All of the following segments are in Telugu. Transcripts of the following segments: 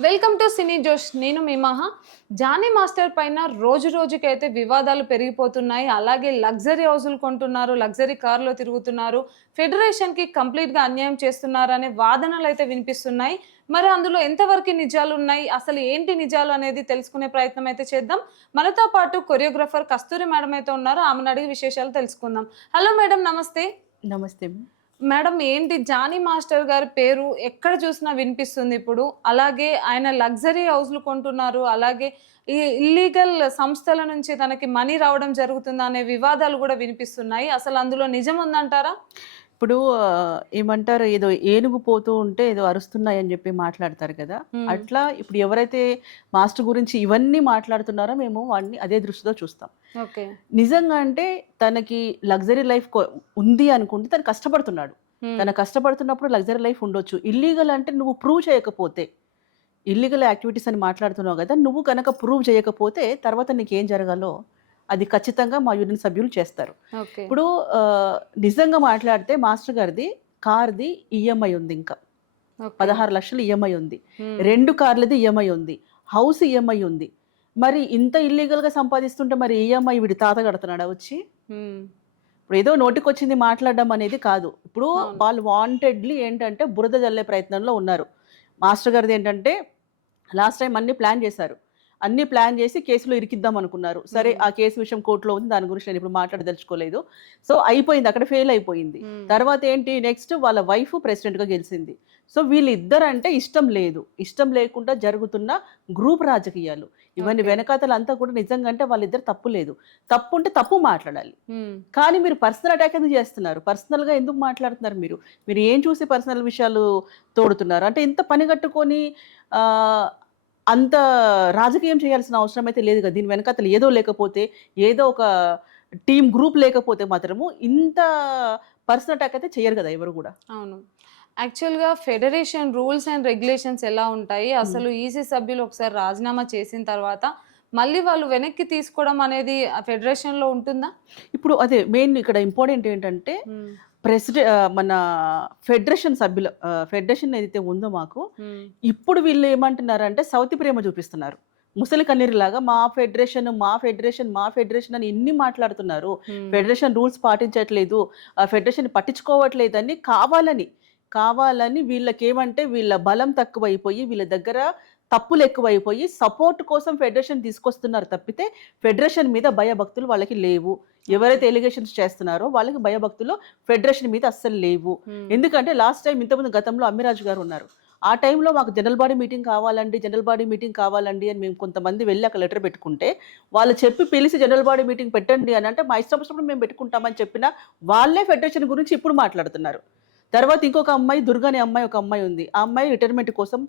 వెల్కమ్ టు సినీ జోష్. నేను మీ మహా. జానీ మాస్టర్ పైన రోజు రోజుకైతే వివాదాలు పెరిగిపోతున్నాయి. అలాగే లగ్జరీ హౌసులు కొంటున్నారు, లగ్జరీ కార్లో తిరుగుతున్నారు, ఫెడరేషన్కి కంప్లీట్గా అన్యాయం చేస్తున్నారు అనే వాదనలు అయితే వినిపిస్తున్నాయి. మరి అందులో ఎంతవరకు నిజాలు ఉన్నాయి, అసలు ఏంటి నిజాలు అనేది తెలుసుకునే ప్రయత్నం అయితే చేద్దాం. మనతో పాటు కొరియోగ్రాఫర్ కస్తూరి మేడం అయితే ఉన్నారు. ఆమెను అడిగి విశేషాలు తెలుసుకుందాం. హలో మేడం, నమస్తే. నమస్తే. మేడం, ఏంటి జానీ మాస్టర్ గారి పేరు ఎక్కడ చూసినా వినిపిస్తుంది ఇప్పుడు. అలాగే ఆయన లగ్జరీ హౌస్‌లు కొంటున్నారు. అలాగే ఈ ఇల్లీగల్ సంస్థల నుంచి తనకి మనీ రావడం జరుగుతుందా అనే వివాదాలు గూడా వినిపిస్తున్నాయి. అసలు అందులో నిజం ఉందంటారా? ఇప్పుడు ఏమంటారు, ఏదో ఏనుగు పోతూ ఉంటే ఏదో అరుస్తున్నాయని చెప్పి మాట్లాడతారు కదా! హ్మ్. అట్లా ఇప్పుడు ఎవరైతే మాస్టర్ గురించి ఇవన్నీ మాట్లాడుతున్నారో మేము వాడిని అదే దృష్టితో చూస్తాం. ఓకే. నిజంగా అంటే తనకి లగ్జరీ లైఫ్ ఉంది అనుకుంటే తను కష్టపడుతున్నాడు. హ్మ్. తను కష్టపడుతున్నప్పుడు లగ్జరీ లైఫ్ ఉండొచ్చు. ఇల్లీగల్ అంటే నువ్వు ప్రూవ్ చేయకపోతే, ఇల్లీగల్ యాక్టివిటీస్ అని మాట్లాడుతున్నావు గదా! నువ్వు గనక ప్రూవ్ చేయకపోతే తర్వాత నీకేం జరగాలో అది ఖచ్చితంగా మా యూనియన్ సభ్యులు చేస్తారు. ఓకే. ఇప్పుడు నిజంగా మాట్లాడితే మాస్టర్ గారిది కార్‌ది ఈఎంఐ ఉంది ఇంకా. ఓకే. 16,00,000 ఈఎంఐ ఉంది. హ్మ్. 2 కార్లది ఈఎంఐ ఉంది. హౌస్ ఈఎంఐ ఉంది. మరి ఇంత ఇల్లీగల్‌గా సంపాదిస్తుంటే మరి ఈఎంఐ వీడి తాత కడుతున్నాడా వచ్చి? హ్మ్. ఇప్పుడు ఏదో నోటికొచ్చింది మాట్లాడడం అనేది కాదు. ఇప్పుడు అవును. వాళ్ళు వాంటెడ్‌లీ ఏంటంటే బురద జల్లే ప్రయత్నంలో ఉన్నారు. మాస్టర్ గారిదేంటంటే లాస్ట్ టైమ్ అన్నీ ప్లాన్ చేశారు. అన్నీ ప్లాన్ చేసి కేసులో ఇరికిద్దాం అనుకున్నారు. సరే, హ్మ్. ఆ కేసు విషయం కోర్ట్‌లో ఉంది. దాని గురించి నేను ఇప్పుడు మాట్లాడదలుచుకోలేదు. సో, అయిపోయింది. అక్కడ ఫెయిల్ అయిపోయింది. హ్మ్. తర్వాత ఏంటి నెక్స్ట్ వాళ్ళ వైఫ్ ప్రెసిడెంట్‌గా గెలిసింది. సో, వీళ్ళిద్దరంటే ఇష్టం లేదు. ఇష్టం లేకుండా జరుగుతున్న గ్రూప్ రాజకీయాలు. ఇవన్నీ ఓకే. వెనకాతలంతా కూడా నిజంగా అంటే వాళ్ళిద్దరు తప్పు లేదు. తప్పుంటే తప్పు మాట్లాడాలి. హ్మ్. కానీ మీరు పర్సనల్ అటాక్ ఎందుకు చేస్తున్నారు? పర్సనల్‌గా ఎందుకు మాట్లాడుతున్నారు మీరు? మీరు ఏం చూసి పర్సనల్ విషయాలు తోడుతున్నారు? అంటే ఇంత పని గట్టుకొని ఆహ్, అంత రాజకీయం చేయాల్సిన అవసరం అయితే లేదు కదా! దీని వెనకాతల ఏదో లేకపోతే, ఏదో ఒక టీమ్ గ్రూప్ లేకపోతే మాత్రము ఇంత పర్సనల్ అటాక్ అయితే చెయ్యరు కదా ఎవరు గూడా. అవును. యాక్చువల్‌గా ఫెడరేషన్ రూల్స్ అండ్ రెగ్యులేషన్స్ ఎలా ఉంటాయి? హ్మ్. అసలు ఈసీ సభ్యులు ఒకసారి రాజీనామా చేసిన తర్వాత మళ్ళీ వాళ్ళు వెనక్కి తీసుకోవడం అనేది ఆ ఫెడరేషన్‌లో ఉంటుందా? ఇప్పుడు అదే మెయిన్ ఇక్కడ ఇంపార్టెంట్ ఏంటంటే హ్మ్. మన ఫెడరేషన్ ఏదైతే ఉందో మాకు, హ్మ్. ఇప్పుడు వీళ్ళు ఏమంటున్నారంటే సవతి ప్రేమ చూపిస్తున్నారు. ముసలి కన్నీరులాగా మా ఫెడరేషన్, మా ఫెడరేషన్ అని ఇన్ని మాట్లాడుతున్నారు. హ్మ్. ఫెడరేషన్ రూల్స్ పాటించట్లేదు. ఫెడరేషన్ పట్టించుకోవట్లేదని కావాలని వీళ్ళకేమంటే వీళ్ళ బలం తక్కువైపోయి, వీళ్ళ దగ్గర తప్పులెక్కువైపోయి సపోర్ట్ కోసం ఫెడరేషన్ తీసుకొస్తున్నారు తప్పితే, ఫెడరేషన్ మీద భయభక్తులు వాళ్ళకి లేవు. ఓకే. ఎవరైతే ఎలిగేషన్స్ చేస్తున్నారో వాళ్ళకి భయభక్తులు ఫెడరేషన్ మీద అస్సలు లేవు. హ్మ్. ఎందుకంటే లాస్ట్ టైమ్ ఇంతకుముందు గతంలో అమ్మిరాజు గారు ఉన్నారు. ఆ టైంలో మాకు జనరల్ బాడీ మీటింగ్ కావాలండి అని మేము కొంతమంది వెళ్లి అక్కడ లెటర్ పెట్టుకుంటే, వాళ్ళు చెప్పి పిలిసి జనరల్ బాడీ మీటింగ్ పెట్టండి అని అంటే, మా ఇష్టం వచ్చినప్పుడు మేము పెట్టుకుంటామని చెప్పిన వాళ్ళే ఫెడరేషన్ గురించి ఇప్పుడు మాట్లాడుతున్నారు. తర్వాత ఇంకొక అమ్మాయి దుర్గా అనే అమ్మాయి ఒక అమ్మాయి ఉంది. ఆ అమ్మాయి రిటైర్మెంట్ కోసం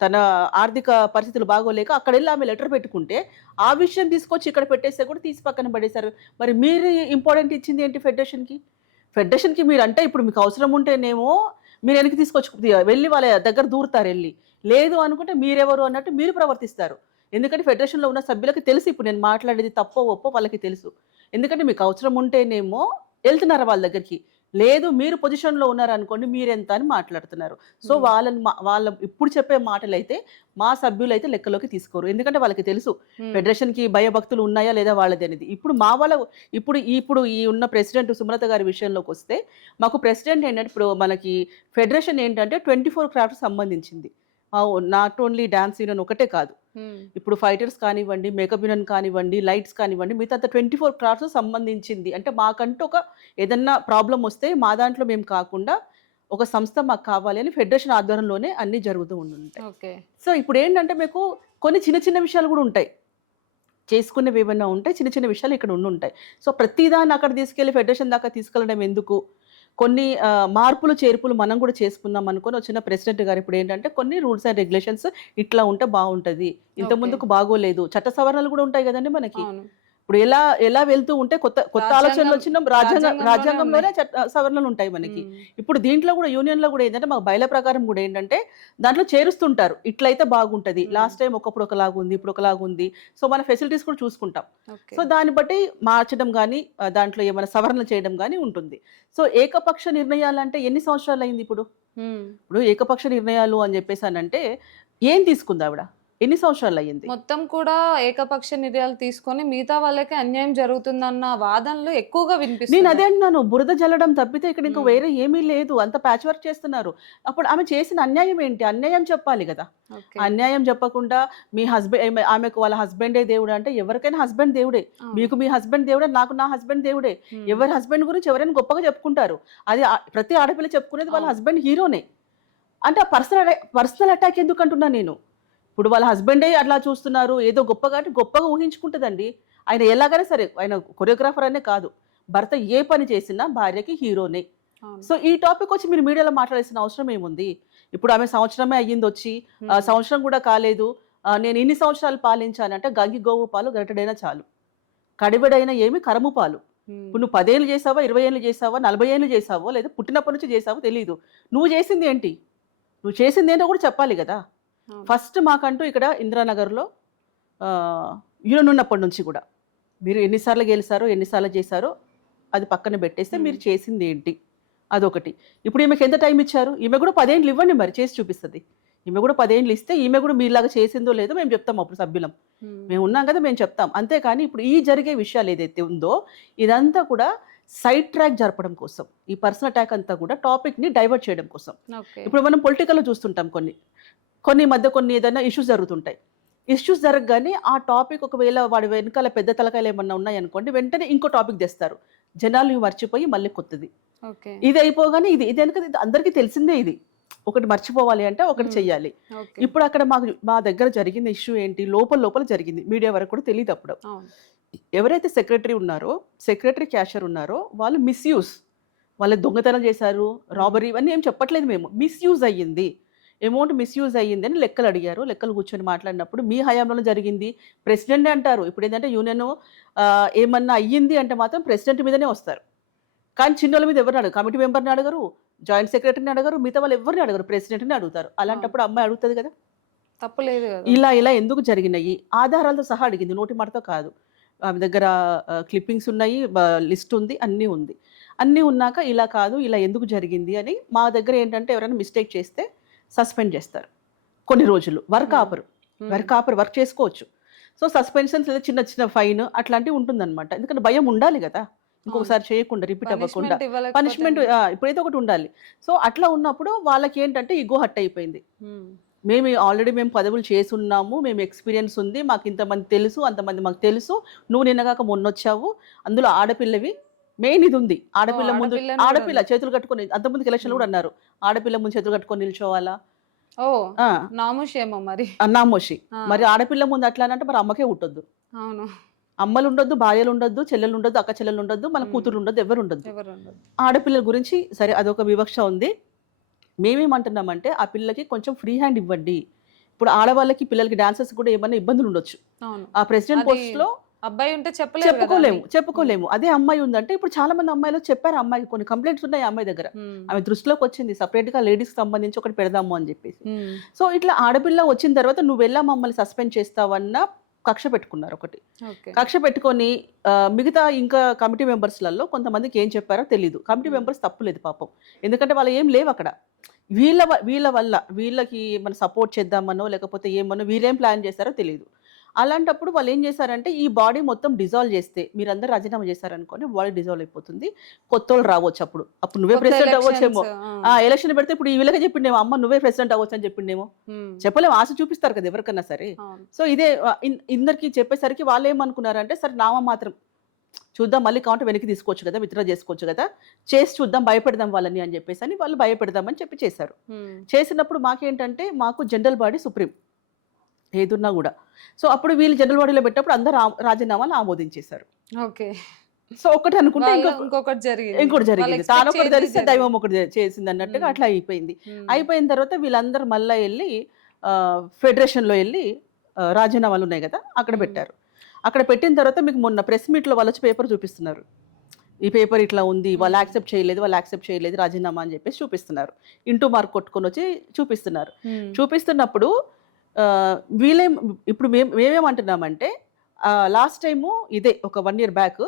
తన ఆర్థిక పరిస్థితులు బాగోలేక అక్కడెళ్ళి ఆమె లెటర్ పెట్టుకుంటే, ఆ విషయం తీసుకొచ్చి ఇక్కడ పెట్టేస్తే కూడా తీసి పక్కన పడేశారు. మరి మీరు ఇంపార్టెంట్ ఇచ్చింది ఏంటి ఫెడరేషన్‌కి? ఫెడరేషన్‌కి మీరంటే ఇప్పుడు మీకు అవసరం ఉంటేనేమో మీరు వెనక్కి తీసుకొచ్చి వెళ్లి వాళ్ళ దగ్గర దూరుతారెళ్లి. లేదు అనుకుంటే మీరెవరు అన్నట్టు మీరు ప్రవర్తిస్తారు. ఎందుకంటే ఫెడరేషన్‌లో ఉన్న సభ్యులకి తెలుసు ఇప్పుడు నేను మాట్లాడేది తప్పో, ఒప్పో వాళ్ళకి తెలుసు. ఎందుకంటే మీకు అవసరం ఉంటేనేమో ఎళ్తున్నారు వాళ్ళ దగ్గరికి. లేదు, మీరు పొజిషన్‌లో ఉన్నారనుకోండి మీరెంత అని మాట్లాడుతున్నారు. సో, హ్మ్. వాళ్ళ ఇప్పుడు చెప్పే మాటలైతే మా సభ్యులైతే లెక్కలోకి తీసుకోరు. ఎందుకంటే వాళ్ళకి తెలుసు హ్మ్. ఫెడరేషన్‌కి భయభక్తులు ఉన్నాయా లేదా వాళ్ళది అనేది. ఇప్పుడు ఈ ఉన్న ప్రెసిడెంట్ సుమలత గారి విషయంలోకొస్తే, మాకు ప్రెసిడెంట్ ఏంటంటే ఇప్పుడు మనకి ఫెడరేషన్ ఏంటంటే 24 క్రాఫ్ట్‌కి సంబంధించింది. నాట్ ఓన్లీ డాన్స్ యూనియన్ ఒకటే కాదు. హ్మ్. ఇప్పుడు ఫైటర్స్ కానివ్వండి, మేకప్ యూనియన్ కానివ్వండి, లైట్స్ కానివ్వండి, మిగతా 24 క్రాఫ్ట్స్ సంబంధించింది. అంటే మాకంటూ ఏదన్నా ప్రాబ్లమ్ వస్తే మా దాంట్లో మేము కాకుండా ఒక సంస్థ మాకు కావాలి అని ఫెడరేషన్ ఆధ్వర్యంలోనే అన్నీ జరుగుతూ ఉండుంటాయి. ఓకే. సో, ఇప్పుడేంటంటే మీకు కొన్ని చిన్న చిన్న విషయాలు గూడా ఉంటాయి. చేసుకునేవేవన్నా ఉంటే చిన్న చిన్న విషయాలు ఇక్కడ ఉండుంటాయి. సో, ప్రతిదాన్ని అక్కడ తీసుకెళ్ళి ఫెడరేషన్ దాకా తీసుకెళ్ళడం ఎందుకు? కొన్ని మార్పులు, చేర్పులు మనం గూడా చేసుకుందాం అనుకోని వచ్చిన ప్రెసిడెంట్ గారు ఇప్పుడేంటంటే కొన్ని రూల్స్ అండ్ రెగ్యులేషన్స్ ఇట్లా ఉంటే బావుంటది. ఇంత ఓకే. ముందుకు బాగోలేదు. చట్ట సవరణలు గూడా ఉంటాయి గదండీ మనకి. అవును. ఇప్పుడు ఎలా వెళ్తూ ఉంటే కొత్త కొత్త ఆలోచనలొచ్చిన రాజ్యాంగంలోనే ఉన్నాయి. రాజ్యాంగంలోనే సవరణలుంటాయి మనకి. హ్మ్. ఇప్పుడు దీంట్లో గూడా యూనియన్‌లో గూడా ఏందంటే మాకు బయల ప్రకారం గూడా ఏంటంటే దాంట్లో చేరుస్తుంటారు. ఇట్లయితే బాగుంటది. హ్మ్. లాస్ట్ టైమ్ ఒకప్పుడు ఒకలాగుంది. ఇప్పుడు ఒకలాగుంది. సో, మన ఫెసిలిటీస్ కూడా చూసుకుంటాం. ఓకే. సో, దాన్ని బట్టి మార్చడం గాని, దాంట్లో ఏమైనా సవరణలు చేయడం గాని ఉంటుంది. సో, ఏకపక్ష నిర్ణయాలంటే ఎన్ని సంవత్సరాలయిందిప్పుడు? హ్మ్. ఇప్పుడు ఏకపక్ష నిర్ణయాలు అని జెప్పేసనంటే, ఏం తీసుకుంది ఆవిడ? ఎన్ని సంవత్సరాలు అయ్యింది? మొత్తం కూడా ఏకపక్ష నిర్ణయాలు తీసుకొని మిగతా వాళ్ళకి అన్యాయం జరుగుతుందన్న వాదనలు ఎక్కువగా నేను వినిపిస్తున్నాయి. అదే అంటున్నాను. బురద జల్లడం తప్పితే ఇక్కడ ఇంక హ్మ్. వేరే ఏమీ లేదు. అంత ప్యాచ్ వర్క్ చేస్తున్నారు. అప్పుడు ఆమె చేసిన అన్యాయం ఏంటి? అన్యాయం చెప్పాలి గదా! ఓకే. అన్యాయం చెప్పకుండా మీ ఆమెకు వాళ్ళ హస్బెండే దేవుడు అంటే ఎవరికైనా హస్బెండ్ దేవుడే. అవును. మీకు మీ హస్బెండ్ దేవుడే, నాకు నా హస్బెండ్ దేవుడే. హ్మ్. ఎవరి హస్బెండ్ గురించి ఎవరైనా గొప్పగా చెప్పుకుంటారు. అది ప్రతి ఆడపిల్ల చెప్పుకునేది వాళ్ళ అవును. హస్బెండ్ హీరోనే. అంటే ఆ పర్సనల్ అటాక్ ఎందుకు అంటున్నా నేను. ఇప్పుడు వాళ్ళ హస్బెండే అట్లా చూస్తున్నారు. ఏదో గొప్పగా అంటే గొప్పగా ఊహించుకుంటదండి. ఆయన ఎలాగైనా సరే ఆయన కొరియోగ్రాఫర్ అనే కాదు. భర్త ఏ పని చేసినా భార్యకి హీరోనే. అవును. సో, ఈ టాపిక్ వచ్చి మీరు మీడియాలో మాట్లాడాల్సిన అవసరం ఏముంది? ఇప్పుడు ఆమె సంవత్సరమే అయ్యిందొచ్చి, హ్మ్. సంవత్సరం కూడా కాలేదు. నేను ఇన్ని సంవత్సరాలు పాలించానంటే గంగి గోవు పాలు గరిటెడైనా చాలు. కడివెడైన ఏమి కరము పాలు. హ్మ్. ఇప్పుడు నువ్వు 10 ఏళ్ళు చేసావా, 20 ఏళ్ళు చేసావా, 40 ఏళ్ళు చేసావో, లేదా పుట్టినప్పటి నుంచి చేసావో తెలీదు. నువ్వు చేసింది ఏంటి? నువ్వు చేసిందేంటో కూడా చెప్పాలి గదా! అవును. ఫస్ట్ మాకంటూ ఇక్కడ ఇందిరానగర్‌లో యూనియన్ ఉన్నప్పటి నుంచి గూడా మీరు ఎన్ని సార్లు గెలిసారో, ఎన్ని సార్లు చేశారో అది పక్కన బెట్టేస్తే హ్మ్. మీరు చేసిందేంటి? అదొకటి. ఇప్పుడు ఈమెకి ఎంత టైమ్ ఇచ్చారు? ఈమె గూడా 10 ఏండ్లు ఇవ్వండి మరి చేసి చూపిస్తది. ఈమె గూడా 10 ఏండ్లు ఇస్తే ఈమె గూడా మీలాగా చేసిందో లేదో మేము చెప్తాం అప్పుడు సభ్యులం. హ్మ్. మేము ఉన్నాం కదా! మేము చెప్తాం. అంతేకాని ఇప్పుడు ఈ జరిగే విషయాలు ఏదైతే ఉందో ఇదంతా కూడా సైడ్ ట్రాక్ జరపడం కోసం. ఈ పర్సనల్ అటాక్ అంతా కూడా టాపిక్‌ని డైవర్ట్ చేయడం కోసం. ఓకే. ఇప్పుడు మనం పొలిటికల్‌లో చూస్తుంటాం కొన్ని. కొన్ని ఈ మధ్య కొన్ని ఏదైనా ఇష్యూస్ జరుగుతుంటాయి. ఇష్యూస్ జరగగానే ఆ టాపిక్ ఒకవేళ వాడి వెనకాల పెద్ద తలకాయలు ఏమన్నా ఉన్నాయనుకోండి, వెంటనే ఇంకో టాపిక్ తెస్తారు. జనాలు ఇవి మర్చిపోయి మళ్ళీ కొత్తది. ఓకే. ఇది అయిపోగానే ఇది వెనక అందరికీ తెలిసిందే ఇది. ఒకటి మర్చిపోవాలి అంటే ఒకటి హ్మ్. చెయ్యాలి. ఓకే. ఇప్పుడు అక్కడ మా దగ్గర జరిగిన ఇష్యూ ఏంటి? లోపల లోపల జరిగింది. మీడియా వరకు కూడా తెలీదప్పుడు. అవును. ఎవరైతే సెక్రటరీ ఉన్నారో, సెక్రటరీ క్యాషియర్ ఉన్నారో వాళ్ళు మిస్‌యూజ్. వాళ్ళు దొంగతనం చేశారు, రాబరీ ఇవన్నీ ఏం చెప్పట్లేదు మేము. మిస్‌యూజ్ అయ్యింది. అమౌంట్ మిస్‌యూజ్ అయ్యిందని లెక్కలు అడిగారు. లెక్కలు కూర్చొని మాట్లాడినప్పుడు మీ హయాంలోనే జరిగింది. ప్రెసిడెంటే అంటారు. ఇప్పుడేంటంటే యూనియను ఏమన్నా అయ్యింది అంటే మాత్రం ప్రెసిడెంట్ మీదనే వస్తారు. కానీ చిన్నోళ్ళ మీద ఎవరిని అడగరు. కమిటీ మెంబర్‌ని అడగరు, జాయింట్ సెక్రటరీని అడగరు, మిగతా వాళ్ళు ఎవ్వరిని అడగరు. ప్రెసిడెంట్‌ని అడుగుతారు. అవును. అలాంటప్పుడు అమ్మాయి అడుగుతది కదా! తప్పు లేదు గదా! ఇలా ఎందుకు జరిగినయి? ఆధారాలతో సహా అడిగింది. నోటి మాటతో కాదు. ఆమె దగ్గర క్లిప్పింగ్స్ ఉన్నాయి. లిస్ట్ ఉంది. అన్నీ ఉంది. అన్నీ ఉన్నాక ఇలా కాదు, ఇలా ఎందుకు జరిగింది అని మా దగ్గర ఏంటంటే ఎవరైనా మిస్టేక్ చేస్తే సస్పెండ్ చేస్తారు. కొన్ని రోజులు. వర్క్ హ్మ్. ఆపరు. హ్మ్. వర్క్ చేసుకోవచ్చు. సో, సస్పెన్షన్స్ లేదా చిన్న చిన్న ఫైన్ అట్లాంటివి ఉంటుందన్నమాట. ఎందుకంటే భయం ఉండాలి గదా! అవును. ఇంకొకసారి చేయకుండా, రిపీట్ అవ్వకుండా. పనిష్మెంట్ ఇవ్వలేకపోతే పనిష్మెంట్ ఇప్పుడైతే ఒకటి ఉండాలి. సో, అట్లా ఉన్నప్పుడు వాళ్ళకేంటంటే ఇగో హర్ట్ అయిపోయింది. హ్మ్. మేము పదవులు చేసున్నాము. మేము ఎక్స్‌పీరియన్స్ ఉంది. మాకు ఇంతమంది తెలుసు. అంతమంది మాకు తెలుసు. నువ్వు నిన్నగాక మొన్నొచ్చావు. అందులో ఆడపిల్లవి. మెయిన్ ఇదుంది. ఓహ్! ఆడపిల్ల ముందు ఆడపిల్లని గూడా ఆడపిల్ల ఉంది. చేతులు కట్టుకొని అంతకుముందుకు ఎలక్షన్‌లో హ్మ్. గూడా అన్నారు. ఆడపిల్ల ముందు చేతులు కట్టుకొని నిల్చోవాలా? ఓహ్! ఆ! నామోషేమో మరి. నామోషి. ఆ! మరి ఆడపిల్ల ముందు అట్లానంటే మరి అమ్మకే పుట్టొద్దు. అవును. అమ్మలుండొద్దు, భార్యలుండొద్దు, చెల్లెలుండొద్దు, అక్క చెల్లెలుండొద్దు, మన హ్మ్. కూతుర్లుండొద్దు, ఎవ్వరుండొద్దు. ఎవరుండదు. ఆడపిల్లల గురించి సరే అదొక వివక్ష ఉంది. మేమేమంటున్నామంటే ఆ పిల్లకి కొంచెం ఫ్రీ హ్యాండ్ ఇవ్వండి. ఇప్పుడు ఆడవాళ్ళకి, పిల్లలకి డాన్సర్స్ కూడా ఏమన్నా ఇబ్బందులుండొచ్చు. అవును. ఆ ప్రెసిడెంట్ అది పోస్ట్‌లో అబ్బాయి ఉంటే చెప్పలేరు గదా అన్ని. హ్మ్. చెప్పుకోలేము. అదే అమ్మాయి ఉందంటే ఇప్పుడు చాలా మంది అమ్మాయిలు చెప్పారు ఆ అమ్మాయికి కొన్ని కంప్లెయింట్స్ ఉన్నాయి ఆ అమ్మాయి దగ్గర. హ్మ్. ఆమె దృష్టిలోకొచ్చింది సెపరేట్‌గా లేడీస్‌కి సంబంధించి ఒకటి పెడదాము అని జెప్పేసి. హ్మ్. సో, ఇట్లా ఆడపిల్ల వచ్చిన తర్వాత నువ్వెలా మమ్మల్ని సస్పెండ్ చేస్తావన్న కక్ష పెట్టుకున్నారు ఒకటి. ఓకే. కక్ష పెట్టుకొని మిగతా ఇంకా కమిటీ మెంబర్స్‌లలో కొంతమందికి ఏం చెప్పారో తెలీదు. కమిటీ హ్మ్. మెంబర్స్ తప్పు లేదు పాపం. ఎందుకంటే వాళ్ళయేం లేవక్కడ. వీళ్ళ వల్ల వీళ్ళకి మనం సపోర్ట్ చేద్దామనో, లేకపోతే ఏమనో వీళ్ళేం ప్లాన్ చేశారో తెలీదు. అలాంటప్పుడు వాళ్ళేం చేశారంటే, ఈ బాడీ మొత్తం డిసాల్వ్ చేస్తే మీరందరూ రాజీనామా చేశారనుకోండి, బాడీ డిసాల్వ్ అయిపోతుంది. కొత్తోళ్ళు రావచ్చప్పుడు. అప్పుడు నువ్వే కొత్త ప్రెసిడెంట్ ఎలక్షన్స్. అవ్వచ్చేమో. ఆ! ఎలక్షన్ పెడితే ఇప్పుడు వీళ్ళకే చెప్పిండేమో, అమ్మ నువ్వే ప్రెసిడెంట్ అవ్వచ్చని చెప్పిండేమో. హ్మ్. చెప్పలేము. ఆశ చూపిస్తారు కదా! ఎవరికన్నా సరే. అవును. సో, ఇదే ఇందరికి చెప్పేసరికి వాళ్ళేమనుకున్నారంటే, సరే నామమాత్రం చూద్దాం మళ్ళీ కావాలంటే వెనక్కి తీసుకోవచ్చు కదా! విత్‌డ్రా చేసుకోవచ్చు కదా! చేసి చూద్దాం భయపెడదాం వాళ్ళని అని చెప్పేసని వాళ్ళు భయపెడదామని చెప్పి చేశారు. హ్మ్. చేసినప్పుడు మాకేంటంటే, మాకు జనరల్ బాడీ సుప్రీం. ఏదున్నా గూడా. సో, అప్పుడు వీళ్ళు జనరల్ బాడీలో పెట్టినప్పుడు అందరూ రాజీనామాలు ఆమోదించేశారు. ఓకే. సో, ఒకటి అనుకుంటే వాళ్ళ ఇంకొకటి జరిగింది. ఇంకోటి వాళ్ళు జరిగింది. ఎక్స్‌పెక్ట్ తానొకటి చేయంది తెలిస్తే జరిగింది. దైవం ఒకటి చేసిందన్నట్టుగా హ్మ్. అట్లా అయిపోయింది. హ్మ్. అయిపోయిన తర్వాత వీళ్ళందరూ మళ్ళా ఎళ్లి ఫెడరేషన్‌లో ఎళ్లి రాజీనామాలున్నాయి గదా! అక్కడ హ్మ్. పెట్టారు. అక్కడ పెట్టిన తర్వాత మీకు మొన్న ప్రెస్ మీట్‌లో వాళ్ళొచ్చి పేపర్ చూపిస్తున్నారు. ఈ పేపర్ ఇట్లా ఉంది. వాళ్ళు హ్మ్. యాక్సెప్ట్ చేయలేదు రాజీనామా అని జెప్పేసి చూపిస్తున్నారు. ఇంటూ మార్క్ కొట్టుకొనొచ్చి చూపిస్తున్నారు. హ్మ్. చూపిస్తున్నప్పుడు వీళ్ళేం ఇప్పుడు మేమేమంటున్నామంటే లాస్ట్ టైము ఇదే ఒక 1 ఇయర్ బ్యాక్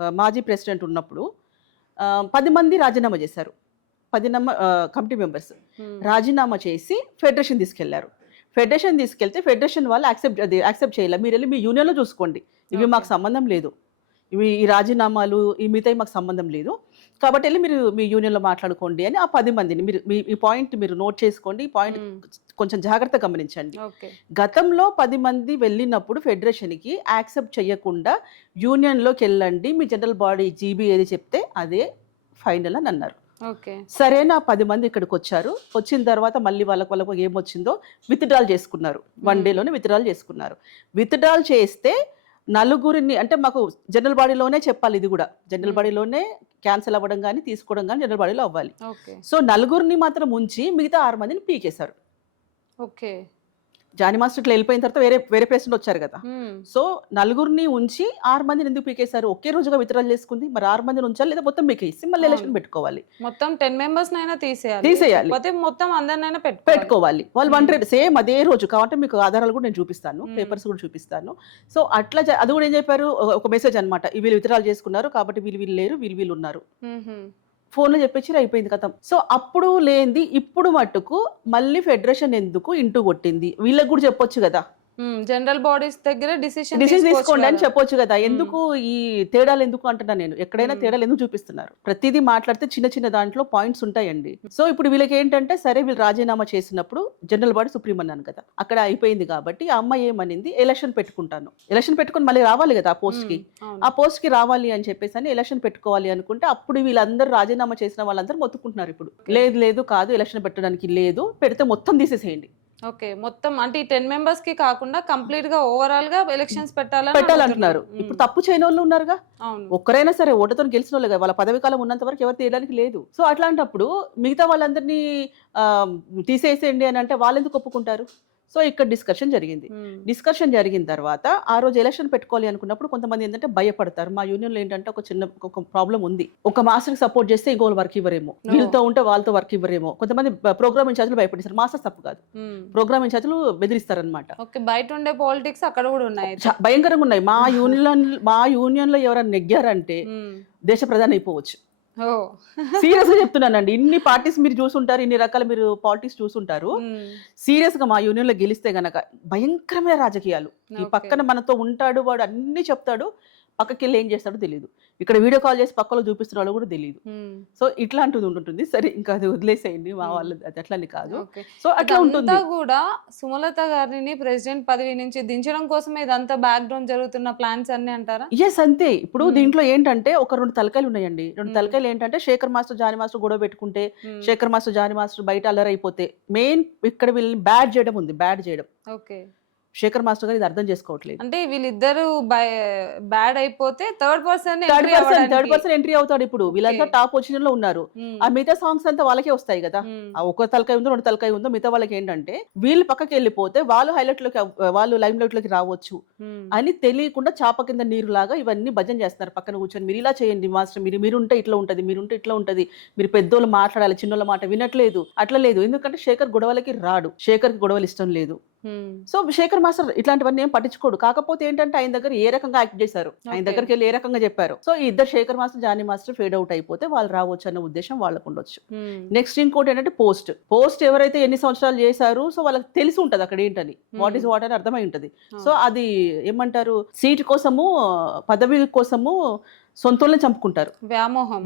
మాజీ ప్రెసిడెంట్ ఉన్నప్పుడు 10 మంది రాజీనామా చేశారు. 10 కమిటీ మెంబర్స్. హ్మ్. రాజీనామా చేసి ఫెడరేషన్ తీసుకెళ్లారు. ఫెడరేషన్ తీసుకెళ్తే ఫెడరేషన్ వాళ్ళు యాక్సెప్ట్ చేయాలి, మీరు వెళ్ళి మీ యూనియన్లో చూసుకోండి, ఇవి మాకు సంబంధం లేదు, ఇవి ఈ రాజీనామాలు ఈ మిగతాయి మాకు సంబంధం లేదు, కాబట్టి వెళ్ళి మీరు మీ యూనియన్లో మాట్లాడుకోండి అని ఆ 10 మందిని మీరు ఈ పాయింట్ మీరు నోట్ చేసుకోండి, ఈ పాయింట్ కొంచెం జాగ్రత్తగా గమనించండి. గతంలో 10 మంది వెళ్ళినప్పుడు ఫెడరేషన్కి యాక్సెప్ట్ చేయకుండా యూనియన్లోకి వెళ్ళండి, మీ జనరల్ బాడీ జీబీ ఏది చెప్తే అదే ఫైనల్ అని అన్నారు. సరేనా, 10 మంది ఇక్కడికి వచ్చారు, వచ్చిన తర్వాత మళ్ళీ వాళ్ళకు ఏమొచ్చిందో విత్డ్రాల్ చేసుకున్నారు, 1 డేలోనే విత్డ్రాల్ చేసుకున్నారు. విత్డ్రాల్ చేస్తే నలుగురిని, అంటే మాకు జనరల్ బాడీలోనే చెప్పాలి, ఇది కూడా జనరల్ బాడీలోనే క్యాన్సిల్ అవ్వడం కానీ తీసుకోవడం కానీ జనరల్ బాడీలో అవ్వాలి. సో నలుగురిని మాత్రం ఉంచి మిగతా 6 మందిని పీకేశారు. జానీ మాస్టర్ ఇట్లా వెళ్ళిపోయిన తర్వాత వేరే ప్రెసిడెంట్ వచ్చారు కదా, సో నలుగురిని ఉంచి 6 మందిని ఎందుకు పీకేశారు? ఒకే రోజుగా విత్డ్రాల్ చేసుకుంది, మరి 6 మందిని ఉంచాలి లేదా మొత్తం పీకేసి మళ్ళీ ఎలక్షన్ పెట్టుకోవాలి, మొత్తం 10 మెంబర్స్ నైనా తీసేయాలి, మొత్తం అందరినైనా పెట్టుకోవాలి. వాళ్ళు 1 సేమ్ అదే రోజు కాబట్టి మీకు ఆధారాలు కూడా నేను చూపిస్తాను, పేపర్స్ కూడా చూపిస్తాను. సో అట్లా అది కూడా ఏం చెప్పారు, ఒక మెసేజ్ అనమాట, వీళ్ళు విత్డ్రాల్ చేసుకున్నారు కాబట్టి వీళ్ళు లేరు, వీళ్ళు ఉన్నారు, ఫోన్లో చెప్పేసి అయిపోయింది కథం. సో అప్పుడు లేనిది ఇప్పుడు మట్టుకు మళ్ళీ ఫెడరేషన్ ఎందుకు ఇంటూ కొట్టింది, వీళ్ళకి కూడా చెప్పొచ్చు కదా, జనరల్ బాడీస్ దగ్గర డిసిషన్ తీసుకోండి అని చెప్పొచ్చు కదా. ఎందుకు ఈ తేడాలు ఎందుకు అంటున్నా నేను, ఎక్కడైనా తేడాలు ఎందుకు చూపిస్తున్నారు? ప్రతిదీ మాట్లాడితే చిన్న దాంట్లో పాయింట్స్ ఉంటాయండి. సో ఇప్పుడు వీళ్ళకి ఏంటంటే, సరే వీళ్ళు రాజీనామా చేసినప్పుడు జనరల్ బాడీ సుప్రీం అన్నాను కదా, అక్కడ అయిపోయింది కాబట్టి ఆ అమ్మాయి ఏమనింది, ఎలక్షన్ పెట్టుకుని మళ్ళీ రావాలి కదా ఆ పోస్ట్ కి రావాలి అని చెప్పేసి అని ఎలక్షన్ పెట్టుకోవాలి అనుకుంటే, అప్పుడు వీళ్ళందరూ రాజీనామా చేసిన వాళ్ళందరూ మొత్తుకుంటున్నారు ఇప్పుడు, లేదు కాదు ఎలక్షన్ పెట్టడానికి లేదు, పెడితే మొత్తం తీసేసేయండి. మొత్తం అంటే ఈ 10 మెంబర్స్ కి కాకుండా కంప్లీట్ గా ఓవరాల్ గా ఎలక్షన్స్ పెట్టాలంటున్నారు. ఇప్పుడు తప్పు చేయని వాళ్ళు ఉన్నారుగా, ఒక్కరైనా సరే ఓటుతో గెలిచిన వాళ్ళు, వాళ్ళ పదవి కాలం ఉన్నంత వరకు ఎవరు తీయడానికి లేదు. సో అట్లాంటప్పుడు మిగతా వాళ్ళందరినీ తీసేసేయండి అని అంటే వాళ్ళు ఎందుకు ఒప్పుకుంటారు? సో ఇక్కడ డిస్కషన్ జరిగిన తర్వాత ఆ రోజు ఎలక్షన్ పెట్టుకోవాలి అనుకున్నప్పుడు కొంతమంది ఏంటంటే భయపడతారు. మా యూనియన్లో ఏంటంటే ఒక ప్రాబ్లం ఉంది, ఒక మాస్టర్కి సపోర్ట్ చేస్తే ఇంకో వర్క్ ఇవ్వరేమో, వీళ్ళతో ఉంటే వాళ్ళతో వర్క్ ఇవ్వరేమో. కొంతమంది ప్రోగ్రామ్ ఇన్ఛార్జ్లు భయపడిస్తారు, మాస్టర్స్ తప్పు కాదు, ప్రోగ్రామ్ ఇన్ఛార్జ్లు బెదిరిస్తారనమాట. బయట ఉండే పాలిటిక్స్ అక్కడ కూడా ఉన్నాయి, భయంకరంగా ఉన్నాయి. మా యూనియన్ లో ఎవరైనా నెగ్గారంటే దేశ ప్రధాని అయిపోవచ్చు. సీరియస్ గా చెప్తున్నానండి, ఇన్ని పార్టీస్ మీరు చూసుంటారు, ఇన్ని రకాల మీరు పాలిటిక్స్ చూసుంటారు. సీరియస్ గా మా యూనియన్ లో గెలిస్తే గనక భయంకరమైన రాజకీయాలు. ఈ పక్కన మనతో ఉంటాడు, వాడు అన్ని చెప్తాడు, పక్కకి వెళ్ళి ఏం చేస్తాడో తెలియదు, ఇక్కడ వీడియో కాల్ చేసి పక్కలో చూపిస్తున్న వాళ్ళు కూడా తెలియదు. సో ఇట్లాంటిది ఉంటుంది. సరే ఇంకా అది వదిలేసేయండి, మా వాళ్ళు అది అట్లని కాదు. సో అట్లా ఉంటుంది కూడా. సుమలత గారిని ప్రెసిడెంట్ పదవి నుంచి దించడం కోసం ఇదంతా బ్యాక్ గ్రౌండ్ జరుగుతున్న ప్లాన్స్ అన్ని అంటారా? ఎస్, అంతే. ఇప్పుడు దీంట్లో ఏంటంటే ఒక 2 తలకాయలు ఉన్నాయండి. 2 తలకాయలు ఏంటంటే, శేఖర్ మాస్టర్ జానీ మాస్టర్ గొడవ పెట్టుకుంటే, శేఖర్ మాస్టర్ జానీ మాస్టర్ బయట అల్లరైపోతే, మెయిన్ ఇక్కడ వీళ్ళని బ్యాడ్ చేయడం. శేఖర్ మాస్టర్ గారు ఇది అర్థం చేసుకోవట్లేదు. అంటే వీళ్ళిద్దరు బ్యాడ్ అయిపోతే థర్డ్ పర్సన్ ఎంట్రీ అవుతాడు. ఇప్పుడు వీళ్ళంతా టాప్ పొజిషన్ లో ఉన్నారు, ఆ మిగతా సాంగ్స్ అంతా వాళ్ళకే వస్తాయి కదా. ఆ ఒక తలకాయ ఉందో 2 తలకాయ ఉందో, మిగతా వాళ్ళకి ఏంటంటే వీళ్ళు పక్కకి వెళ్ళిపోతే వాళ్ళు లైమ్ లైట్ లోకి రావచ్చు అని తెలియకుండా చాప కింద నీరు లాగా ఇవన్నీ భజన చేస్తున్నారు. పక్కన కూర్చొని మీరు ఇలా చేయండి మాస్టర్, మీరుంటే ఇట్లా ఉంటది, మీరుంటే ఇట్లా ఉంటది, మీరు పెద్దోళ్ళు మాట్లాడాలి, చిన్నోళ్ళ మాట వినట్లేదు, అట్లా లేదు. ఎందుకంటే శేఖర్ గొడవలకి రాడు, శేఖర్కి గొడవలు ఇష్టం లేదు. సో శేఖర్ మాస్టర్ ఇట్లాంటివన్నీ ఏం పట్టించుకోడు. కాకపోతే ఏంటంటే ఆయన దగ్గర ఏ రకంగా యాక్ట్ చేశారు, ఆయన దగ్గరికి వెళ్ళి ఏ రకంగా చెప్పారు. సో ఈ ఇద్దరు Shekhar master Jani master fade out అయిపోతే వాళ్ళు రావచ్చు అన్న ఉద్దేశం వాళ్ళకు ఉండొచ్చు. నెక్స్ట్ ఇంకోటి ఏంటంటే పోస్ట్ ఎవరైతే ఎన్ని సంవత్సరాలు చేశారు, సో వాళ్ళకి తెలిసి ఉంటది అక్కడ ఏంటని, వాట్ ఈస్ వాట్ అని అర్థమై ఉంటది. సో అది ఏమంటారు, సీట్ కోసము పదవి కోసము సొంతోళ్ళని చంపుకుంటారు,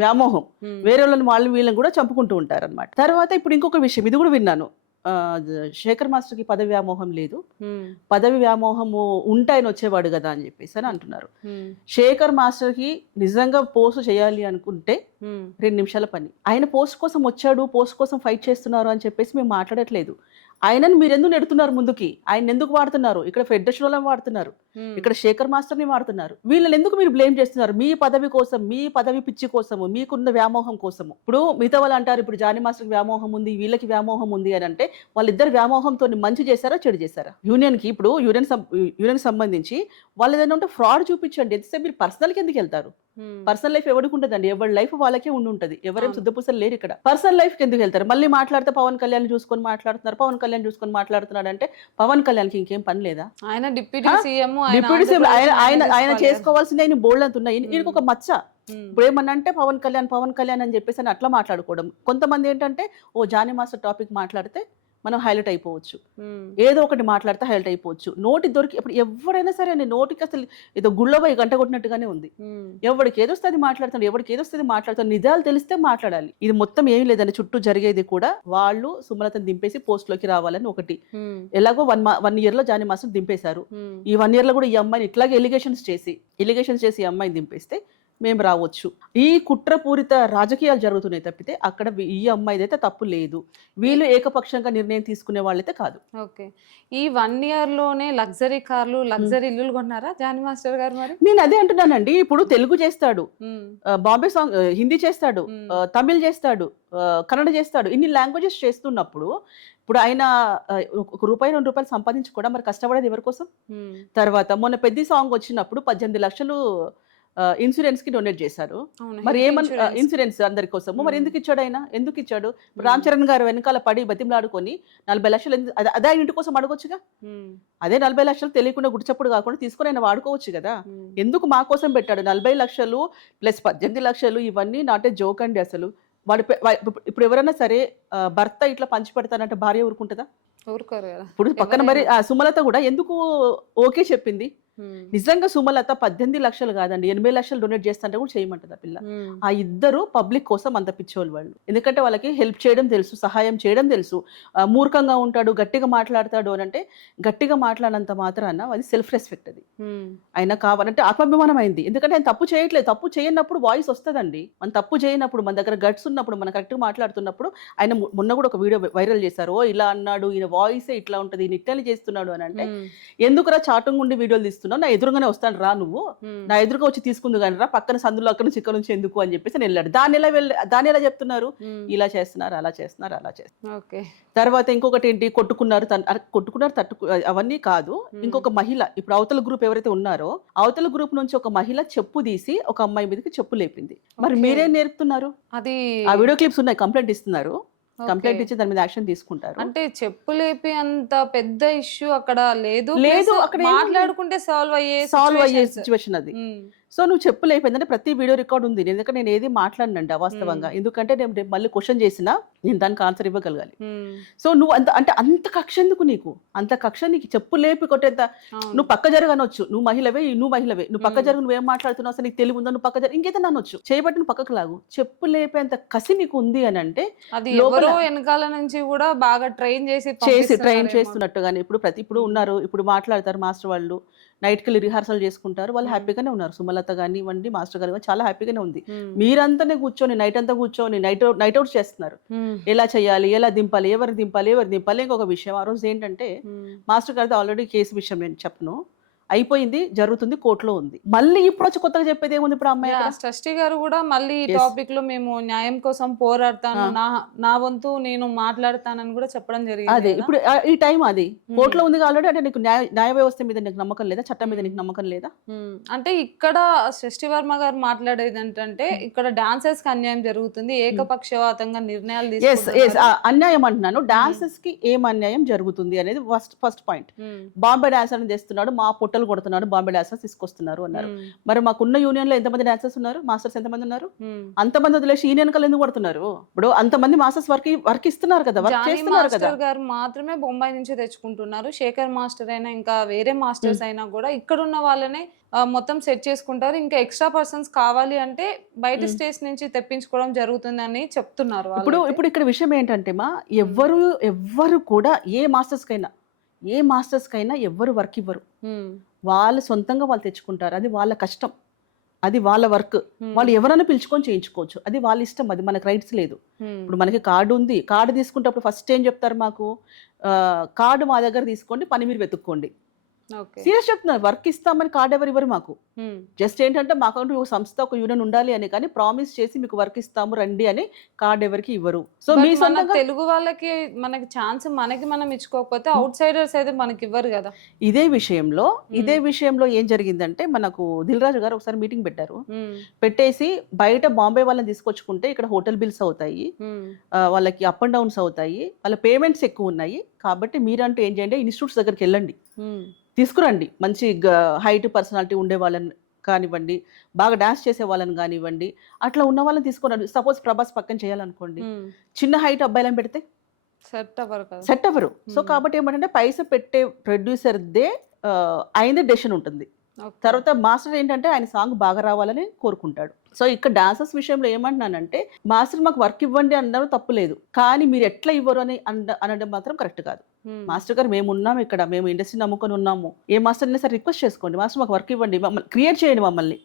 వ్యామోహం, వేరే వాళ్ళని వీళ్ళని కూడా చంపుకుంటూ ఉంటారు అనమాట. తర్వాత ఇప్పుడు ఇంకొక విషయం, ఇది కూడా విన్నాను, శేఖర్ మాస్టర్ కి పదవి వ్యామోహం లేదు, పదవి వ్యామోహము ఉంటే ఆయన వచ్చేవాడు కదా అని చెప్పేసి అని అంటున్నారు. శేఖర్ మాస్టర్ కి నిజంగా పోస్ట్ చేయాలి అనుకుంటే 2 నిమిషాల పని. ఆయన పోస్ట్ కోసం వచ్చాడు, పోస్ట్ కోసం ఫైట్ చేస్తున్నారు అని చెప్పేసి మేము మాట్లాడట్లేదు. ఆయనను మీరు ఎందుకు నెడుతున్నారు ముందుకి, ఆయన ఎందుకు వాడుతున్నారు? ఇక్కడ ఫెడరేషన్ వాళ్ళని వాడుతున్నారు, ఇక్కడ శేఖర్ మాస్టర్ ని వాడుతున్నారు. వీళ్ళని ఎందుకు మీరు బ్లేమ్ చేస్తున్నారు? మీ పదవి కోసం, మీ పదవి పిచ్చి కోసము, మీకున్న వ్యామోహం కోసము. ఇప్పుడు మిగతా వాళ్ళు అంటారు, ఇప్పుడు జానీ మాస్టర్ వ్యామోహం ఉంది, వీళ్ళకి వ్యామోహం ఉంది అని అంటే, వాళ్ళిద్దరు వ్యామోహంతో మంచి చేశారా చెడు చేశారా? యూనియన్ కి ఇప్పుడు యూనియన్ సంబంధించి వాళ్ళు ఏదైనా ఉంటే ఫ్రాడ్ చూపించండి. ఎంతసేపు మీరు పర్సనల్కి ఎందుకు వెళ్తారు? పర్సనల్ లైఫ్ ఎవరికి ఉంటుందండి, ఎవరి లైఫ్ వాళ్ళకే ఉండుంటది, ఎవరేం శుద్ధపూసలు లేరు ఇక్కడ. పర్సనల్ లైఫ్ కి ఎందుకు వెళ్తారు? మళ్ళీ మాట్లాడితే పవన్ కళ్యాణ్ చూసుకొని మాట్లాడుతున్నారు, పవన్ కళ్యాణ్ చూసుకొని మాట్లాడుతున్నాడు అంటే పవన్ కళ్యాణ్ కి ఇంకేం పని లేదా? ఆయన డిప్యూటీ సీఎం, ఆయన చేసుకోవాల్సింది ఆయన బోల్డ్ అంత ఉన్నాయి. ఈయనకు ఒక మచ్చ. ఇప్పుడు ఏమన్నా అంటే పవన్ కళ్యాణ్ అని చెప్పేసి అని అట్లా మాట్లాడుకోవడం. కొంతమంది ఏంటంటే, ఓ జానీ మాస్టర్ టాపిక్ మాట్లాడితే మనం హైలైట్ అయిపోవచ్చు, ఏదో ఒకటి మాట్లాడితే హైలైట్ అయిపోవచ్చు. నోటి దొరికి ఇప్పుడు ఎవరైనా సరే అండి, నోటికి అసలు ఏదో గుళ్ళో పోయి గంట కొట్టినట్టుగానే ఉంది. ఎవరికి ఏదొస్తుంది మాట్లాడుతాడు, ఎవరికి ఏదొస్తుంది మాట్లాడుతాడు, నిజాలు తెలిస్తే మాట్లాడాలి. ఇది మొత్తం ఏం లేదండి, చుట్టూ జరిగేది కూడా వాళ్ళు సుమలతను దింపేసి పోస్ట్లోకి రావాలని ఒకటి. ఎలాగో 1 year లో జానీ మాస్టర్ దింపేశారు. ఈ 1 year లో కూడా ఈ అమ్మాయిని ఇట్లాగే ఎలిగేషన్స్ చేసి ఈ అమ్మాయిని దింపేస్తే మేము రావచ్చు. ఈ కుట్రపూరిత రాజకీయాలు జరుగుతున్నాయి తప్పితే అక్కడ ఈ అమ్మాయిదైతే తప్పు లేదు. వీళ్ళు ఏకపక్షంగా నిర్ణయం తీసుకునే వాళ్ళైతే కాదు. ఓకే. ఈ 1 year లోనే లగ్జరీ కార్లు, లగ్జరీ ఇల్లులు కొన్నారా జానీ మాస్టర్ గారు మరి? నేను అదే అంటున్నానండి. ఇప్పుడు తెలుగు చేస్తాడు, బాంబే సాంగ్, హిందీ చేస్తాడు, తమిళ్ చేస్తాడు, కన్నడ చేస్తాడు, ఇన్ని లాంగ్వేజెస్ చేస్తున్నప్పుడు ఇప్పుడు ఆయన ₹1, ₹2 సంపాదించుకోవడం మరి కష్టపడేది ఎవరి కోసం? తర్వాత మొన్న పెద్ద సాంగ్ వచ్చినప్పుడు 18 లక్షలు ఇన్సూరెన్స్ కి డొనేట్ చేశారు. మరి ఏమన్నా ఇన్సూరెన్స్ అందరి కోసము, మరి ఎందుకు ఇచ్చాడు ఆయన? ఎందుకు ఇచ్చాడు? రామ్ చరణ్ గారు వెనకాల పడి బతిమలాడుకొని 40 లక్షలు అదే ఆయన ఇంటి కోసం అడగొచ్చుగా. అదే 40 లక్షలు తెలియకుండా గుడిచప్పుడు కాకుండా తీసుకొని ఆయన వాడుకోవచ్చు కదా. ఎందుకు మా కోసం పెట్టాడు? 40 లక్షలు ప్లస్ 18 లక్షలు, ఇవన్నీ నాట్ ఏ జోక్ అండి అసలు. వాడు ఇప్పుడు ఎవరైనా సరే భర్త ఇట్లా పంచి పెడతానంటే భార్య ఊరుకుంటుందా? ఊరుకోరు కదా. ఇప్పుడు పక్కన మరి సుమలత కూడా ఎందుకు ఓకే చెప్పింది? నిజంగా సుమలత 18 లక్షలు కాదండి, 80 లక్షలు డొనేట్ చేస్తుంటే కూడా చేయమంటది ఆ పిల్ల. ఆ ఇద్దరు పబ్లిక్ కోసం అంత పిచ్చోళ్ళు వాళ్ళు. ఎందుకంటే వాళ్ళకి హెల్ప్ చేయడం తెలుసు, సహాయం చేయడం తెలుసు. మూర్ఖంగా ఉంటాడు, గట్టిగా మాట్లాడతాడు అని అంటే, గట్టిగా మాట్లాడినంత మాత్రాన అది సెల్ఫ్ రెస్పెక్ట్. అది ఆయన కావాలంటే ఆత్మాభిమానం అయింది. ఎందుకంటే ఆయన తప్పు చేయట్లేదు. తప్పు చేయనప్పుడు వాయిస్ వస్తుందండి. మనం తప్పు చేయనప్పుడు, మన దగ్గర గట్స్ ఉన్నప్పుడు, మనం కరెక్ట్గా మాట్లాడుతున్నప్పుడు. ఆయన మొన్న కూడా ఒక వీడియో వైరల్ చేశారు. ఓ ఇలా అన్నాడు, ఈయన వాయిసే ఇట్లా ఉంటుంది, ఈయన ఇట్లా చేస్తున్నాడు అని అంటే, ఎందుకురా చాటుగా ఉండి వీడియోలు తీస్తున్నావు? నా ఎదురుగానే వస్తాను రా, నువ్వు నా ఎదురుగా వచ్చి తీసుకుంది కానీ రా, పక్కన సందులో అక్కడ నుంచి ఇక్కడ నుంచి ఎందుకు అని చెప్పేసి నేను వెళ్ళాడు. దాన్ని ఎలా చెప్తున్నారు? ఇలా చేస్తున్నారు, అలా చేస్తున్నారు, అలా చేస్తున్నారు. తర్వాత ఇంకొకటి ఏంటి, కొట్టుకున్నారు, అవన్నీ కాదు. ఇంకొక మహిళ, ఇప్పుడు అవతల గ్రూప్ ఎవరైతే ఉన్నారో అవతల గ్రూప్ నుంచి ఒక మహిళ చెప్పు తీసి ఒక అమ్మాయి మీదకి చెప్పు లేపింది. మరి మీరేం నేర్పుతున్నారు? అది ఆ వీడియో క్లిప్స్ ఉన్నాయి, కంప్లైంట్ ఇస్తున్నారు. కంప్లైంట్ ఇచ్చి దాని మీద యాక్షన్ తీసుకుంటారు. అంటే చెప్పులేపి అంత పెద్ద ఇష్యూ అక్కడ లేదు. అక్కడ మాట్లాడుకుంటే సాల్వ్ అయ్యే సిచ్యువేషన్ అది. సో నువ్వు చెప్పులు అయిపోయిందంటే ప్రతి వీడియో రికార్డ్ ఉంది. ఎందుకంటే నేను ఏది మాట్లాడినండి అవాస్తవంగా. ఎందుకంటే నేను రేపు మళ్ళీ క్వశ్చన్ చేసినా నేను దానికి ఆన్సర్ ఇవ్వగలగాలి. సో నువ్వు అంత కక్ష ఎందుకు నీకు? అంత కక్ష నీకు చెప్పు లేపి కొట్టేంత. నువ్వు పక్క జరగనొచ్చు, నువ్వు మహిళవే, నువ్వు పక్క జరుగు, నువ్వేం మాట్లాడుతున్నావు, అసలు నీకు తెలివి ఉందా, నువ్వు పక్క జరుగు, ఇంకైతే అనొచ్చు. చేయబట్టి నువ్వు పక్కకు లాగు. చెప్పు లేపేంత కసి నీకు ఉంది అని అంటే లోపల వెనకాల నుంచి కూడా బాగా ట్రైన్ చేస్తున్నట్టుగానే ఇప్పుడు ఉన్నారు. ఇప్పుడు మాట్లాడతారు మాస్టర్ వాళ్ళు, నైట్కి వెళ్ళి రిహార్సల్ చేసుకుంటారు. వాళ్ళు హ్యాపీగానే ఉన్నారు. సుమలత కానివ్వండి, మాస్టర్ కానివ్వండి, చాలా హ్యాపీగానే ఉంది. మీరంతానే కూర్చొని నైట్ అంతా కూర్చొని నైట్ అవుట్ చేస్తున్నారు. ఎలా చేయాలి, ఎలా దింపాలి, ఎవరు దింపాలి. ఇంకొక విషయం, ఆ రోజు ఏంటంటే మాస్టర్ గారితో ఆల్రెడీ కేసు విషయం నేను చెప్పను, అయిపోయింది, జరుగుతుంది, కోర్టులో ఉంది. మళ్ళీ ఇప్పుడు వచ్చి కొత్తగా చెప్పేది ఏముంది? ఇప్పుడు అమ్మాయి ట్రస్టీ గారు కూడా మళ్ళీ ఈ టాపిక్ లో మేము న్యాయం కోసం పోరాడతాను, నా వంతు నేను మాట్లాడతానని కూడా చెప్పడం జరిగింది. అదే ఇప్పుడు ఈ టైం అది కోర్టులో ఉంది ఆల్రెడీ. అంటే నీకు న్యాయ వ్యవస్థ మీద నీకు నమ్మకం లేదా? చట్టం మీద నీకు నమ్మకం లేదా? అంటే ఇక్కడ సృష్టి వర్మ గారు మాట్లాడేది ఏంటంటే, ఇక్కడ డాన్సర్స్ కి అన్యాయం జరుగుతుంది, ఏకపక్షపాతంగా నిర్ణయాలు తీసుకుంటున్నారు. అన్యాయం అంటున్నాను. డాన్సర్స్ కి ఏం అన్యాయం జరుగుతుంది అనేది ఫస్ట్ పాయింట్. బాంబే డాన్సర్ చేస్తున్నాడు, మా పొట్టలు కొడుతున్నాడు, బాంబే డాన్సర్స్ తీసుకొస్తున్నారు అన్నారు. మరి మాకున్న యూనియన్ లో ఎంతమంది డాన్సర్స్ ఉన్నారు? మాస్టర్స్ ఎంతమంది ఉన్నారు? అంతమంది వదిలేసి ఈ వెనకాల ఎందుకు కొడుతున్నారు? ఇప్పుడు అంతమంది మాస్టర్స్ వర్క్ ఇస్తున్నారు కదా, వర్క్ చేస్తున్నారు కదా. గారు మాత్రమే బొంబాయి నుంచి తెచ్చుకుంటున్నారు. శేఖర్ మాస్టర్ అయినా ఇంకా వేరే మాస్టర్స్ అయినా కూడా ఇక్కడ ఉన్న వాళ్ళనే మొత్తం సెట్ చేసుకుంటారు. ఇంకా ఎక్స్ట్రా పర్సన్స్ కావాలి అంటే బయట స్టేట్స్ నుంచి తెప్పించుకోవడం జరుగుతుంది అని చెప్తున్నారు. ఇప్పుడు ఇక్కడ విషయం ఏంటంటే ఎవ్వరు కూడా ఏ మాస్టర్స్ కైనా ఎవ్వరు వర్క్ ఇవ్వరు. వాళ్ళు సొంతంగా వాళ్ళు తెచ్చుకుంటారు. అది వాళ్ళ కష్టం, అది వాళ్ళ వర్క్. వాళ్ళు ఎవరైనా పిలుచుకొని చేయించుకోవచ్చు, అది వాళ్ళ ఇష్టం, అది మనకు రైట్స్ లేదు. ఇప్పుడు మనకి కార్డు ఉంది, కార్డు తీసుకుంటప్పుడు ఫస్ట్ ఏం చెప్తారు మాకు? కార్డు మా దగ్గర తీసుకోండి, పని మీరు వెతుక్కోండి. సీరియస్ చెప్తున్నారు. వర్క్ ఇస్తామని కార్డు ఎవరు ఇవ్వరు మాకు. జస్ట్ ఏంటంటే మాకంటూ ఒక సంస్థ, ఒక యూనియన్ ఉండాలి అని, కానీ ప్రామిస్ చేసి మీకు వర్క్ ఇస్తాము రండి అని కార్డు ఎవరికి ఇవ్వరు. సో మీ తెలుగు వాళ్ళకి మనకి ఛాన్స్ మనం ఇచ్చుకోకపోతే అవుట్ సైడర్స్ అయితే మనకి ఇవ్వరు కదా. ఇదే విషయంలో ఏం జరిగిందంటే, మనకు దిల్ రాజు గారు ఒకసారి మీటింగ్ పెట్టారు. పెట్టేసి బయట బాంబే వాళ్ళని తీసుకొచ్చుకుంటే ఇక్కడ హోటల్ బిల్స్ అవుతాయి, వాళ్ళకి అప్ అండ్ డౌన్స్ అవుతాయి, వాళ్ళ పేమెంట్స్ ఎక్కువ ఉన్నాయి. కాబట్టి మీరంటూ ఏం చేయండి, ఇన్స్టిట్యూట్స్ దగ్గరికి వెళ్ళండి, తీసుకురండి, మంచి హైట్ పర్సనాలిటీ ఉండే వాళ్ళని కానివ్వండి, బాగా డాన్స్ చేసే వాళ్ళని కానివ్వండి, అట్లా ఉన్న వాళ్ళని తీసుకురండి. సపోజ్ ప్రభాస్ పక్కన చేయాలనుకోండి, చిన్న హైట్ అబ్బాయిలను పెడితే సెట్ అవ్వరు కదా. సెట్ అవ్వరు. సో కాబట్టి ఏమంటే పైస పెట్టే ప్రొడ్యూసర్‌దే ఆయనదే డెసిషన్ ఉంటుంది. ఓకే. తర్వాత మాస్టర్ ఏంటంటే ఆయన సాంగ్ బాగా రావాలని కోరుకుంటాడు. సో ఇక్కడ డాన్సర్స్ విషయంలో ఏమంటున్నానంటే మాస్టర్ మాకు వర్క్ ఇవ్వండి అనడం తప్పు లేదు. కానీ మీరు ఎట్లా ఇవ్వరు అని అనడం మాత్రం కరెక్ట్ కాదు. మాస్టర్ గారు మేమున్నాం ఇక్కడ, మేము ఇండస్ట్రీ నమ్ముకొని ఉన్నాము. ఏ మాస్టర్ అయినా సరే రిక్వెస్ట్ చేసుకోండి, మాస్టర్ మాకు వర్క్ ఇవ్వండి, మమ్మల్ని క్రియేట్ చేయండి మమ్మల్ని.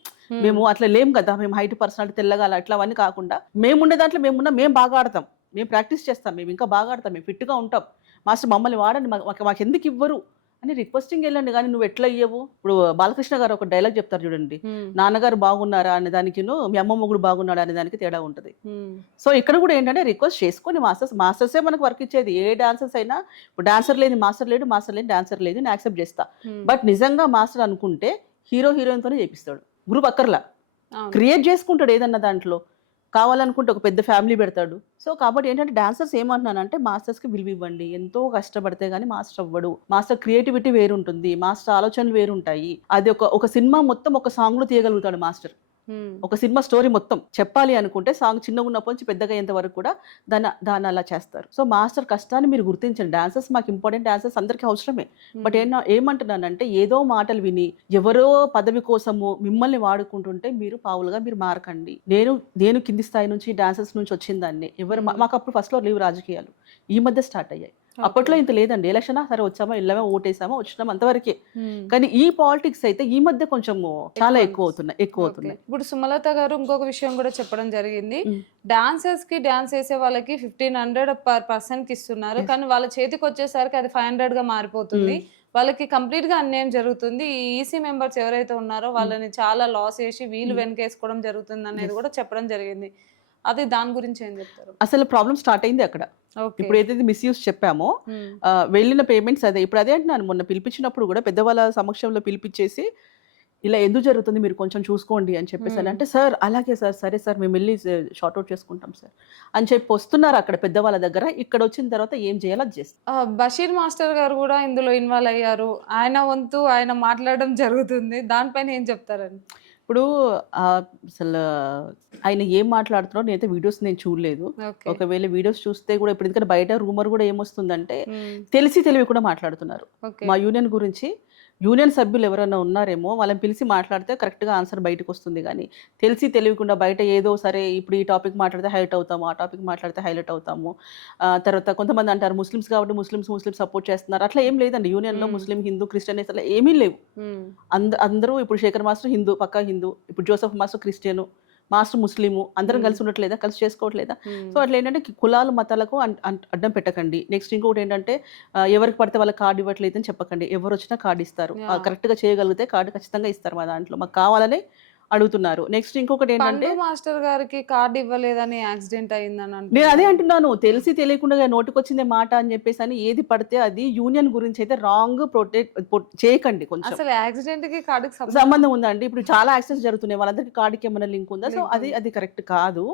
మేము అట్లా లేం కదా, మేము హైట్ పర్సనాలిటీ తెల్లగా అట్లా అవన్నీ కాకుండా మేము ఉండే దాంట్లో మేము బాగా ఆడతాం, మేము ప్రాక్టీస్ చేస్తాం, మేము ఇంకా బాగా ఆడతాం, మేము ఫిట్గా ఉంటాం, మాస్టర్ మమ్మల్ని వాడండి, మాకు ఎందుకు ఇవ్వరు అని రిక్వెస్టింగ్ వెళ్ళండి. కానీ నువ్వు ఎట్లా ఇయ్యవు? ఇప్పుడు బాలకృష్ణ గారు ఒక డైలాగ్ చెప్తారు చూడండి, నాన్నగారు బాగున్నారా అనే దానికి మీ అమ్మ మొగుడు బాగున్నాడా అనే దానికి తేడా ఉంటుంది. సో ఇక్కడ కూడా ఏంటంటే రిక్వెస్ట్ చేసుకొని మాస్టర్సే మనకు వర్క్ ఇచ్చేది. ఏ డాన్సర్స్ అయినా ఇప్పుడు డాన్సర్ లేని మాస్టర్ లేడు, మాస్టర్ లేని డాన్సర్ లేదు, నేను యాక్సెప్ట్ చేస్తా. బట్ నిజంగా మాస్టర్ అనుకుంటే హీరోయిన్తోనే చేపిస్తాడు, గ్రూప్ అక్కర్లా, క్రియేట్ చేసుకుంటాడు ఏదన్నా దాంట్లో. కావాలనుకుంటే ఒక పెద్ద ఫ్యామిలీ పెడతాడు. సో కాబట్టి ఏంటంటే డాన్సర్స్ ఏమంటున్నానంటే మాస్టర్స్కి విలువ ఇవ్వండి. ఎంతో కష్టపడితే కానీ మాస్టర్ అవ్వడు. మాస్టర్ క్రియేటివిటీ వేరుంటుంది, మాస్టర్ ఆలోచనలు వేరుంటాయి. అది ఒక సినిమా మొత్తం ఒక సాంగ్లో తీయగలుగుతాడు మాస్టర్. ఒక సినిమా స్టోరీ మొత్తం చెప్పాలి అనుకుంటే సాంగ్ చిన్నగా ఉన్నప్పటి నుంచి పెద్దగా అయ్యేంత వరకు కూడా దాన్ని అలా చేస్తారు. సో మాస్టర్ కష్టాన్ని మీరు గుర్తించండి. డాన్సర్స్ మాకు ఇంపార్టెంట్, డాన్సర్స్ అందరికీ అవసరమే. బట్ ఏమంటున్నానంటే ఏదో మాటలు విని ఎవరో పదవి కోసము మిమ్మల్ని వాడుకుంటుంటే మీరు పావులుగా మీరు మారకండి. నేను కింది స్థాయి నుంచి డాన్సర్స్ నుంచి వచ్చిన దాన్ని మాకు అప్పుడు ఫస్ట్లో లేవు రాజకీయాలు, ఈ మధ్య స్టార్ట్ అయ్యాయి. అప్పట్లో ఇంత లేదండి. ఎలక్షన్ సరే వచ్చామా, వెళ్ళామా, ఓటేసామా, వచ్చినామా, అంతవరకే. కానీ ఈ పాలిటిక్స్ అయితే ఈ మధ్య కొంచెం చాలా ఎక్కువ అవుతున్నాయి. ఇప్పుడు సుమలత గారు ఇంకొక విషయం కూడా చెప్పడం జరిగింది, డాన్సర్స్ కి డాన్స్ చేసే వాళ్ళకి 1500 per person కి ఇస్తున్నారు, కానీ వాళ్ళ చేతికి వచ్చేసరికి అది 500 గా మారిపోతుంది. వాళ్ళకి కంప్లీట్ గా అన్యాయం జరుగుతుంది. ఈ ఈసీ మెంబర్స్ ఎవరైతే ఉన్నారో వాళ్ళని చాలా లాస్ చేసి వీళ్ళు వెనకేసుకోవడం జరుగుతుంది అనేది కూడా చెప్పడం జరిగింది. అది దాని గురించి ఏం చెప్తారు? అసలు ప్రాబ్లం స్టార్ట్ అయింది అక్కడ. ఇప్పుడు ఏదైతే మిస్యూజ్ చెప్పామో వెళ్ళిన పేమెంట్స్ అదే. ఇప్పుడు అదే అంటున్నాను, మొన్న పిలిపించినప్పుడు కూడా పెద్దవాళ్ళ సమక్షంలో పిలిపించేసి ఇలా ఎందుకు జరుగుతుంది మీరు కొంచెం చూసుకోండి అని చెప్పేసి అంటే, సార్ అలాగే సార్, సరే సార్ మేము వెళ్ళి షార్ట్అవుట్ చేసుకుంటాం సార్ అని చెప్పి వస్తున్నారు అక్కడ పెద్దవాళ్ళ దగ్గర. ఇక్కడ వచ్చిన తర్వాత ఏం చేయాలో అది చేస్తారు. బషీర్ మాస్టర్ గారు కూడా ఇందులో ఇన్వాల్వ్ అయ్యారు, ఆయన వంతు ఆయన మాట్లాడడం జరుగుతుంది, దానిపైన ఏం చెప్తారని? ఇప్పుడు అసలు ఆయన ఏం మాట్లాడుతున్నారో నేనైతే వీడియోస్ నేను చూడలేదు. ఒకవేళ వీడియోస్ చూస్తే కూడా ఇప్పుడు ఎందుకంటే బయట రూమర్ కూడా ఏమొస్తుందంటే తెలివి కూడా మాట్లాడుతున్నారు మా యూనియన్ గురించి. యూనియన్ సభ్యులు ఎవరైనా ఉన్నారేమో వాళ్ళని పిలిచి మాట్లాడితే కరెక్ట్గా ఆన్సర్ బయటకు వస్తుంది. కానీ తెలియకుండా బయట ఏదో సరే ఇప్పుడు ఈ టాపిక్ మాట్లాడితే హైలైట్ అవుతాము, ఆ టాపిక్ మాట్లాడితే హైలైట్ అవుతాము. తర్వాత కొంతమంది అంటారు ముస్లిమ్స్ కాబట్టి ముస్లిం సపోర్ట్ చేస్తున్నారు. అట్లా ఏం లేదండి. యూనియన్లో ముస్లిం, హిందూ, క్రిస్టియన్ అట్లా ఏమీ లేవు. అందరూ ఇప్పుడు శేఖర్ మాస్టర్ హిందూ, పక్కా హిందూ. ఇప్పుడు Joseph master Christian, master Muslim, అందరం కలిసి ఉండట్లేదా, కలిసి చేసుకోవట్లేదా? సో అట్లా ఏంటంటే కులాలు మతాలకు అడ్డం పెట్టకండి. నెక్స్ట్ ఇంకొకటి ఏంటంటే ఎవరికి పడితే వాళ్ళకి కార్డు ఇవ్వట్లేదని చెప్పకండి. ఎవరు వచ్చినా కార్డు ఇస్తారు, కరెక్ట్గా చేయగలిగితే కార్డు ఖచ్చితంగా ఇస్తారు. మా దాంట్లో మాకు కావాలని అడుగుతున్నారు. నెక్స్ట్ ఇంకొకటి ఏంటంటే మాస్టర్ గారికి కార్డు ఇవ్వలేదని యాక్సిడెంట్ అయిందని నేను అదే అంటున్నాను, తెలియకుండా నోటికొచ్చిందే మాట అని చెప్పేసి అని ఏది పడితే అది యూనియన్ గురించి అయితే రాంగ్ చేయకండి. కొంచెం అసలు యాక్సిడెంట్ కి కార్డుకి సంబంధం ఉందండి. ఇప్పుడు చాలా యాక్సిడెంట్స్ జరుగుతున్నాయి, వాళ్ళందరికీ కార్డుకి ఏమైనా లింక్ ఉందా? సో అది కరెక్ట్ కాదు.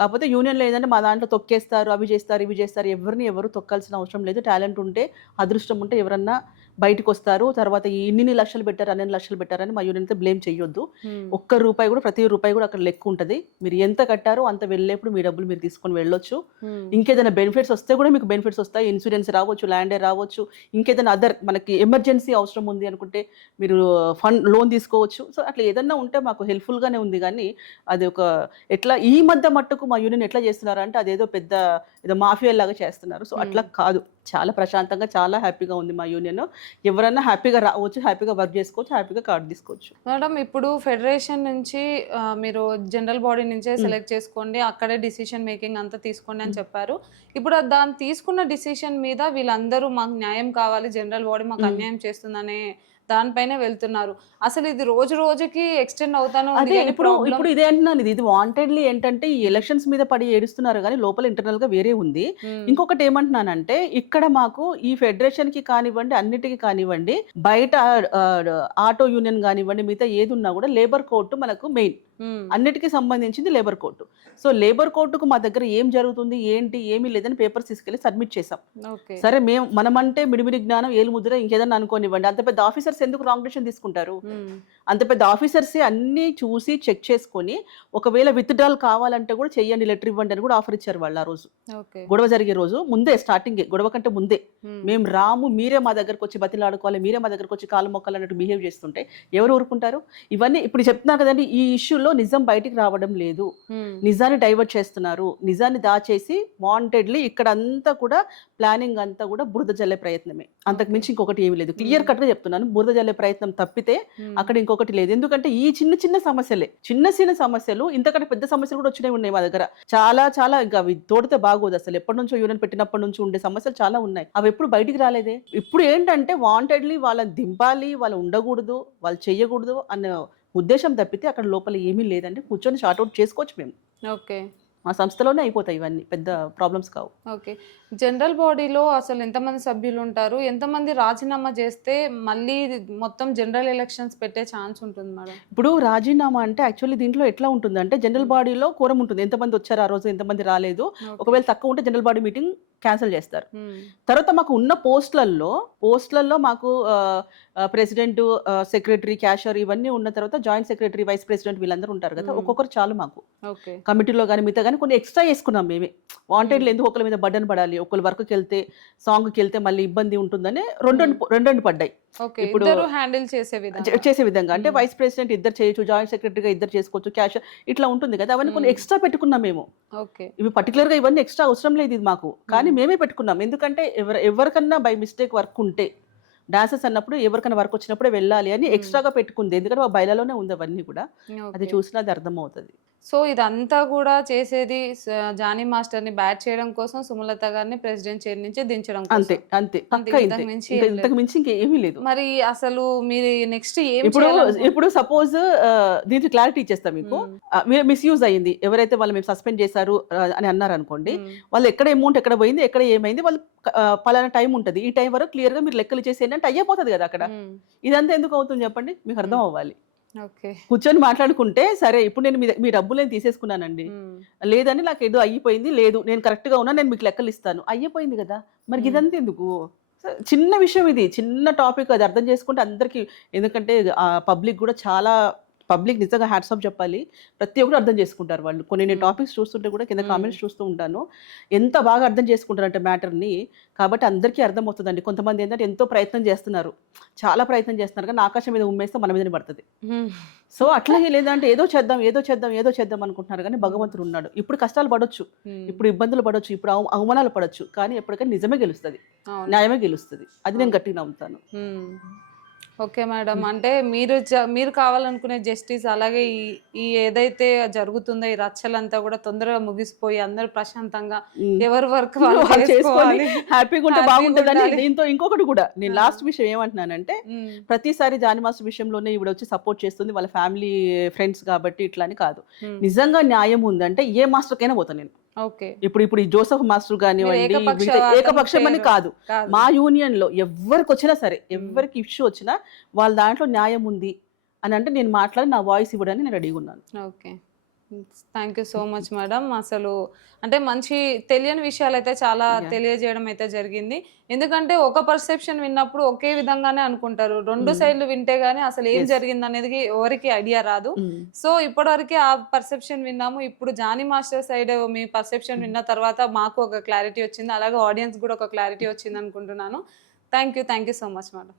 కాకపోతే యూనియన్ లో ఏంటంటే మా దాంట్లో తొక్కేస్తారు, అవి చేస్తారు, ఇవి చేస్తారు. ఎవరు తొక్కాల్సిన అవసరం లేదు. టాలెంట్ ఉంటే, అదృష్టం ఉంటే ఎవరన్నా బయటకు వస్తారు. తర్వాత ఇన్ని లక్షలు పెట్టారు, అన్ని లక్షలు పెట్టారని మా యూనియన్ అయితే బ్లేమ్ చేయొద్దు. ఒక్క రూపాయి కూడా, ప్రతి రూపాయి కూడా అక్కడ లెక్క ఉంటుంది. మీరు ఎంత కట్టారో అంత వెళ్ళేప్పుడు మీ డబ్బులు మీరు తీసుకొని వెళ్ళొచ్చు. ఇంకేదైనా బెనిఫిట్స్ వస్తే కూడా మీకు బెనిఫిట్స్ వస్తాయి. ఇన్సూరెన్స్ రావచ్చు, ల్యాండే రావచ్చు, ఇంకేదైనా అదర్ మనకి ఎమర్జెన్సీ అవసరం ఉంది అనుకుంటే మీరు లోన్ తీసుకోవచ్చు. సో అట్లా ఏదన్నా ఉంటే మాకు హెల్ప్ఫుల్గానే ఉంది. కానీ అది ఎట్లా ఈ మధ్య మట్టుకు మా యూనియన్ ఎట్లా చేస్తున్నారు అంటే అదేదో ఏదో మాఫియా లాగా చేస్తున్నారు. సో అట్లా కాదు, చాలా ప్రశాంతంగా, చాలా హ్యాపీగా ఉంది మా యూనియన్. ఎవరైనా హ్యాపీగా రావచ్చు, హ్యాపీగా వర్క్ చేసుకోవచ్చు, హ్యాపీగా కార్డు తీసుకోవచ్చు. మేడం ఇప్పుడు ఫెడరేషన్ నుంచి మీరు జనరల్ బాడీ నుంచే సెలెక్ట్ చేసుకోండి, అక్కడే డిసిషన్ మేకింగ్ అంతా తీసుకోండి అని చెప్పారు. ఇప్పుడు దాన్ని తీసుకున్న డిసిషన్ మీద వీళ్ళందరూ మాకు న్యాయం కావాలి, జనరల్ బాడీ మాకు అన్యాయం చేస్తుందనే దానిపైనే వెళ్తున్నారు. అసలు ఇది రోజుకి ఎక్స్టెండ్ అవుతాను. ఇప్పుడు ఇదే అంటున్నాను, ఇది వాంటెడ్లీ ఏంటంటే ఈ ఎలక్షన్స్ మీద పడి ఏడుస్తున్నారు కానీ లోపల ఇంటర్నల్ గా వేరే ఉంది. ఇంకొకటి ఏమంటున్నానంటే ఇక్కడ మాకు ఈ ఫెడరేషన్ కి కానివ్వండి, అన్నిటికీ కానివ్వండి, బయట ఆటో యూనియన్ కానివ్వండి, మిగతా ఏది ఉన్నా కూడా లేబర్ కోర్టు మనకు మెయిన్. అన్నిటికీ సంబంధించింది లేబర్ కోర్టు. సో లేబర్ కోర్టుకు మా దగ్గర ఏం జరుగుతుంది ఏంటి ఏమీ లేదని పేపర్స్ తీసుకెళ్ళి సబ్మిట్ చేసాం. ఓకే. సరే మనమంటే మిడిమిడి జ్ఞానం ఏలు ముద్ర ఇంకేదన్నా అనుకోనివ్వండి, అంత పెద్ద ఆఫీసర్స్ ఎందుకు రాంగ్ డెసిషన్ తీసుకుంటారు? అంత పెద్ద ఆఫీసర్సే అన్నీ చూసి చెక్ చేసుకొని ఒకవేళ విత్డ్రాల్ కావాలంటే కూడా చెయ్యండి, లెటర్ ఇవ్వండి అని కూడా ఆఫర్ ఇచ్చారు వాళ్ళు ఆ రోజు. ఓకే. గొడవ జరిగే రోజు ముందే, స్టార్టింగ్ గొడవ కంటే ముందే మేము రాము, మీరే మా దగ్గరకు వచ్చి బతిలాడుకోవాలి, మీరే మా దగ్గరకు వచ్చి కాలు మొక్కలు అన్నట్టు బిహేవ్ చేస్తుంటే ఎవరు ఊరుకుంటారు? ఇవన్నీ ఇప్పుడు చెప్తున్నారు కదండి, ఈ ఇష్యూలో నిజం బయటికి రావడం లేదు, నిజాన్ని డైవర్ట్ చేస్తున్నారు, నిజాన్ని దాచేసి వాంటెడ్లీ ఇక్కడ అంతా కూడా ప్లానింగ్ అంతా కూడా బురద జల్లే ప్రయత్నమే, అంతకు మించి ఇంకొకటి ఏమీ లేదు. క్లియర్ కట్ గా చెప్తున్నాను, బురద జల్లే ప్రయత్నం తప్పితే అక్కడ ఇంకొకటి లేదు. ఎందుకంటే ఈ చిన్న చిన్న సమస్యలే, చిన్న చిన్న సమస్యలు ఇంతకంటే పెద్ద సమస్యలు కూడా వచ్చినాయి ఉన్నాయి మా దగ్గర, చాలా చాలా. ఇంకా అవి తోడితే బాగోదు అసలు. ఎప్పటి నుంచో యూనియన్ పెట్టినప్పటి నుంచి ఉండే సమస్యలు చాలా ఉన్నాయి, అవి ఎప్పుడు బయటికి రాలేదే. ఇప్పుడు ఏంటంటే వాంటెడ్లీ వాళ్ళని దింపాలి, వాళ్ళు ఉండకూడదు, వాళ్ళు చెయ్యకూడదు అన్న ఉద్దేశం తప్పితే అక్కడ లోపల ఏమీ లేదండి. కూర్చొని షార్ట్అవుట్ చేసుకోవచ్చు మేము. ఓకే. మా సంస్థలోనే అయిపోతాయి ఇవన్నీ, పెద్ద ప్రాబ్లమ్స్ కావు. ఓకే. జనరల్ బాడీలో అసలు ఎంతమంది సభ్యులు ఉంటారు? ఎంతమంది రాజీనామా చేస్తే మళ్ళీ మొత్తం జనరల్ ఎలక్షన్స్ పెట్టే ఛాన్స్ ఉంటుంది మేడం? ఇప్పుడు రాజీనామా అంటే యాక్చువల్లీ దీంట్లో ఎట్లా ఉంటుందంటే జనరల్ బాడీలో కోరం ఉంటుంది, ఎంతమంది వచ్చారు ఆ రోజు, ఎంతమంది రాలేదు. ఒకవేళ తక్కువ ఉంటే జనరల్ బాడీ మీటింగ్ క్యాన్సిల్ చేస్తారు. తర్వాత మాకు ఉన్న పోస్టులలో మాకు ప్రెసిడెంట్, సెక్రటరీ, క్యాషియర్ ఇవన్నీ ఉన్న తర్వాత జాయింట్ సెక్రటరీ, వైస్ ప్రెసిడెంట్ వీళ్ళందరూ ఉంటారు కదా, ఒక్కొక్కరు చాలు మాకు. కమిటీలో కానీ మిగతా కానీ కొన్ని ఎక్స్ట్రా చేసుకున్నాం మేమే. వాంటెడ్లు ఎందుకు ఒకరి మీద బడ్డను పడాలి, ఒకరు వర్క్కి వెళ్తే సాంగ్కి వెళ్తే మళ్ళీ ఇబ్బంది ఉంటుందని రెండు పడ్డాయి. ఇప్పుడు హ్యాండిల్ చేసే విధంగా అంటే వైస్ ప్రెసిడెంట్ ఇద్దరు చేయొచ్చు, జాయింట్ సెక్రటరీగా ఇద్దరు చేసుకోవచ్చు, క్యాషియర్ ఇట్లా ఉంటుంది కదా, అవన్నీ కొన్ని ఎక్స్ట్రా పెట్టుకున్నాం మేము. ఇవి పర్టికులర్ గా ఇవన్నీ ఎక్స్ట్రా అవసరం లేదు ఇది మాకు, కానీ మేమే పెట్టుకున్నాం. ఎందుకంటే ఎవరికన్నా బై మిస్టేక్ వర్క్ ఉంటే, డాన్సెస్ అన్నప్పుడు ఎవరికైనా వర్క్ వచ్చినప్పుడే వెళ్ళాలి అని ఎక్స్ట్రాగా పెట్టుకుంది. ఎందుకంటే మా బయలలోనే ఉంది అవన్నీ కూడా, అది చూసినా అది అర్థం అవుతుంది. సో ఇదంతా కూడా చేసేది జానీ మాస్టర్ ని బ్యాట్ చేయడం కోసం, సుమలత గారిని ప్రెసిడెంట్ చైర్ నుంచి దించడం కోసం. అంతే అంతే, ఇంతకు మించి ఇంకేమీ లేదు. మరి అసలు మీరు నెక్స్ట్ ఇప్పుడు సపోజ్ దీనికి క్లారిటీ ఇచ్చేస్తా మీకు. మిస్యూజ్ అయ్యింది, ఎవరైతే వాళ్ళు మేము సస్పెండ్ చేశారు అని అన్నారు అనుకోండి, వాళ్ళు ఎక్కడ అమౌంట్ ఎక్కడ పోయింది, ఎక్కడ ఏమైంది, వాళ్ళు పలానా టైం ఉంటుంది, ఈ టైం వరకు క్లియర్ గా మీరు లెక్కలు చేసేయండి అంటే అయిపోతుంది కదా అక్కడ. ఇదంతా ఎందుకు అవుతుంది చెప్పండి, మీకు అర్థం అవ్వాలి. కూర్చొని మాట్లాడుకుంటే సరే ఇప్పుడు నేను మీ డబ్బులు నేను తీసేసుకున్నానండి, లేదని నాకు ఏదో అయిపోయింది, లేదు నేను కరెక్ట్ గా ఉన్నా, నేను మీకు లెక్కలు ఇస్తాను, అయిపోయింది కదా. మరి ఇదంతా ఎందుకు? చిన్న విషయం ఇది, చిన్న టాపిక్, అది అర్థం చేసుకుంటే అందరికి. ఎందుకంటే పబ్లిక్ కూడా చాలా, పబ్లిక్ నిజంగా హ్యాట్స్ ఆఫ్ చెప్పాలి, ప్రతి ఒక్కరు అర్థం చేసుకుంటారు వాళ్ళు. కొన్ని నేను టాపిక్స్ చూస్తుంటే కూడా కింద కామెంట్స్ చూస్తూ ఉంటాను, ఎంత బాగా అర్థం చేసుకుంటారంటే మ్యాటర్ని. కాబట్టి అందరికీ అర్థమవుతుందండి. కొంతమంది ఏంటంటే ఎంతో ప్రయత్నం చేస్తున్నారు, చాలా ప్రయత్నం చేస్తున్నారు, కానీ ఆకాశం మీద ఉమ్మేస్తే మన మీదనే పడుతుంది. సో అట్లాగే లేదంటే ఏదో చేద్దాం అనుకుంటున్నారు, కానీ భగవంతుడు ఉన్నాడు. ఇప్పుడు కష్టాలు పడొచ్చు, ఇప్పుడు ఇబ్బందులు పడొచ్చు, ఇప్పుడు అవమానాలు పడొచ్చు, కానీ ఎప్పటికైనా నిజమే గెలుస్తుంది, న్యాయమే గెలుస్తుంది. అది నేను గట్టిగా నమ్ముతాను. ఓకే మేడం, అంటే మీరు కావాలనుకునే జస్టిస్, అలాగే ఈ ఏదైతే జరుగుతుందో ఈ రచ్చలంతా కూడా తొందరగా ముగిసిపోయి అందరూ ప్రశాంతంగా ఎవరి వర్క్ చేసుకోవాలి, హ్యాపీగా ఉంటే బాగుంటుందని. దీంతో ఇంకొకటి కూడా నేను లాస్ట్ విషయం ఏమంటున్నానంటే, ప్రతిసారి జానీ మాస్టర్ విషయంలోనే ఇవిడ వచ్చి సపోర్ట్ చేస్తుంది, వాళ్ళ ఫ్యామిలీ ఫ్రెండ్స్ కాబట్టి ఇట్లా అని కాదు. నిజంగా న్యాయం ఉందంటే ఏ మాస్టర్కైనా పోతాను నేను. ఇప్పుడు ఈ జోసెఫ్ మాస్టర్ కానివ్వండి, ఏకపక్షం అని కాదు, మా యూనియన్ లో ఎవరికి వచ్చినా సరే, ఎవరికి ఇష్యూ వచ్చినా వాళ్ళ దాంట్లో న్యాయం ఉంది అని అంటే నేను మాట్లాడి నా వాయిస్ ఇవ్వడానికి నేను రెడీగా ఉన్నాను. Okay, thank you so much madam. అసలు అంటే మంచి తెలియని విషయాలు అయితే చాలా తెలియజేయడం అయితే జరిగింది. ఎందుకంటే ఒక పర్సెప్షన్ విన్నప్పుడు ఒకే విధంగానే అనుకుంటారు, రెండు సైడ్లు వింటే గానీ అసలు ఏం జరిగింది అనేది ఎవరికి ఐడియా రాదు. సో ఇప్పటివరకు ఆ పర్సెప్షన్ విన్నాము. ఇప్పుడు జానీ మాస్టర్ సైడ్ మీ పర్సెప్షన్ విన్న తర్వాత మాకు ఒక క్లారిటీ వచ్చింది, అలాగే ఆడియన్స్ కూడా ఒక క్లారిటీ వచ్చింది అనుకుంటున్నాను. Thank you so much madam.